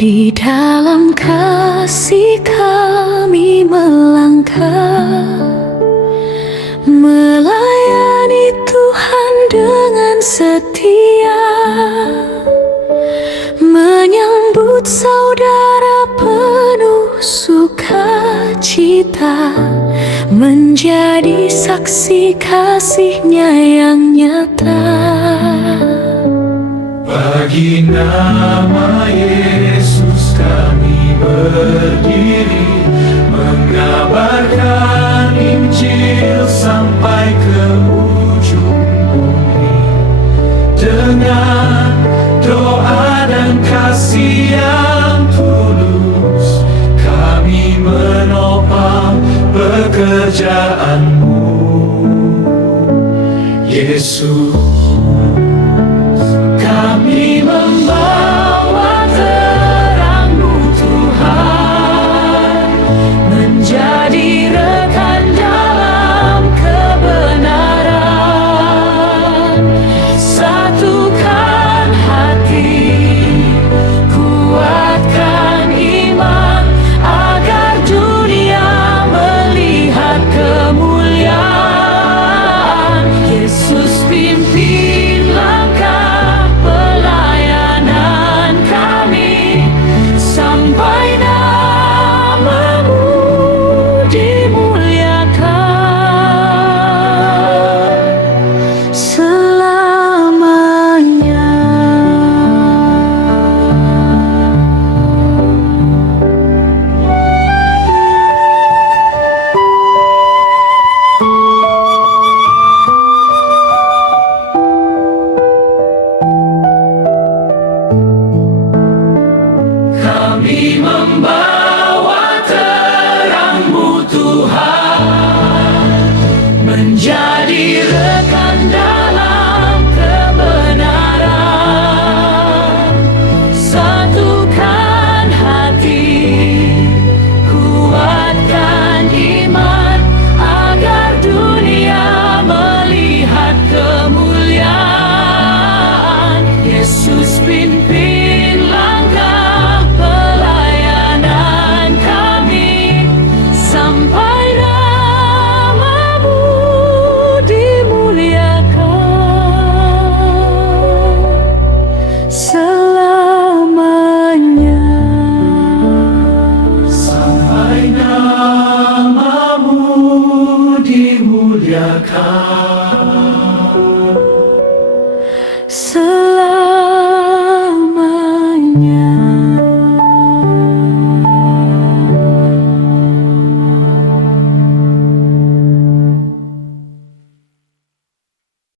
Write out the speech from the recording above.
Di dalam kasih kami melangkah, melayani Tuhan dengan setia, menyambut saudara penuh sukacita, menjadi saksi kasih-Nya yang nyata. Bagi nama Yesus kami berdiri, mengabarkan Injil sampai ke ujung bumi. Dengan doa dan kasih yang tulus, kami menopang pekerjaan-Mu, Yesus. Kami membawa terang-Mu Tuhan, menjadi rekan dalam kebenaran. Satukan hati, kuatkan iman, agar dunia melihat kemuliaan. Yesus pimpin langkah pelayanan kami, sampai nama-Mu dimuliakan selamanya. Kami membawa terang-Mu Tuhan, menjadi rekan dalam kebenaran. Satukan hati, kuatkan iman, agar dunia melihat kemuliaan. Yesus pimpin langkah pelayanan kami, sampai nama-Mu dimuliakan selamanya. Sampai nama-Mu dimuliakan